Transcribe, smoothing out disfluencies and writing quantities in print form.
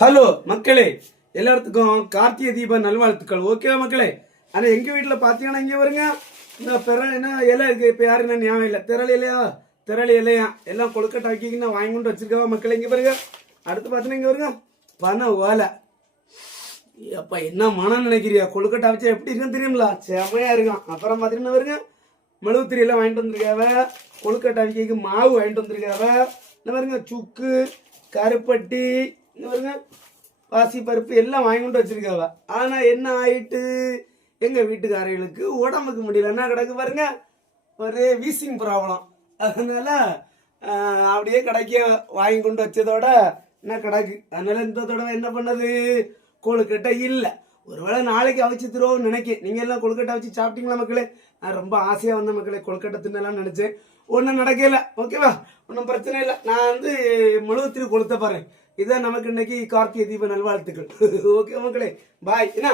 Hello மக்களே, எல்லாத்துக்கும் கார்த்திகை தீப நல்வாழ்த்துக்கள். ஓகே மக்களே. ஆனா எங்க வீட்டுல பாத்தீங்கன்னா இங்க வருங்க இந்த என்ன இலை இருக்கு. இப்ப யாரு என்ன ஞாபகம் இல்ல, திரளி இலையா எல்லாம் கொழுக்கட்டை ஆக்கிங்கன்னா வாங்கி கொண்டு வச்சிருக்கவா மக்களே. இங்க பாருங்க. அடுத்து பாத்தீங்கன்னா இங்க வருங்க பனை ஓலை. அப்ப என்ன மனம் நினைக்கிறியா? கொழுக்கட்டை வச்சா எப்படி இருக்குன்னு தெரியுங்களா? செமையா இருக்கும். அப்புறம் பாத்தீங்கன்னா வருங்க மெழுகுத்திரி எல்லாம் வாங்கிட்டு வந்திருக்காவ. கொழுக்கட்டை அவிக்கைக்கு மாவு வாங்கிட்டு வந்திருக்காவ. இந்த பாருங்க சுக்கு, கருப்பட்டி, இந்த பாருங்க பாசி பருப்பு எல்லாம் வாங்கி கொண்டு வச்சிருக்காவ. ஆனா என்ன ஆயிட்டு, எங்க வீட்டுக்காரர்களுக்கு உடம்புக்கு முடியல. என்ன கிடக்கு பாருங்க, ஒரே வீசிங் ப்ராப்ளம். அதனால அப்படியே கடைக்க வாங்கி கொண்டு வச்சதோட என்ன கிடக்கு. அதனால இந்த தடவை என்ன பண்ணது, கொழுக்கட்டை இல்லை. ஒருவேளை நாளைக்கு அவிச்சு தருவோம்னு நினைக்கேன். நீங்க எல்லாம் கொழுக்கட்டை வச்சு சாப்பிட்டீங்களா மக்களே? நான் ரொம்ப ஆசையா வந்த மக்களே கொழுக்கட்டை தின்னலாம் நினைச்சேன். ஒன்றும் நடக்கல. ஓகேவா, ஒன்றும் பிரச்சனை இல்லை. நான் மெழுகுத்திரி கொளுத்த பாறேன். இதான் நமக்கு இன்னைக்கு கார்த்திகை தீப நல்வாழ்த்துக்கள். ஓகே மக்களே, பாய். என்ன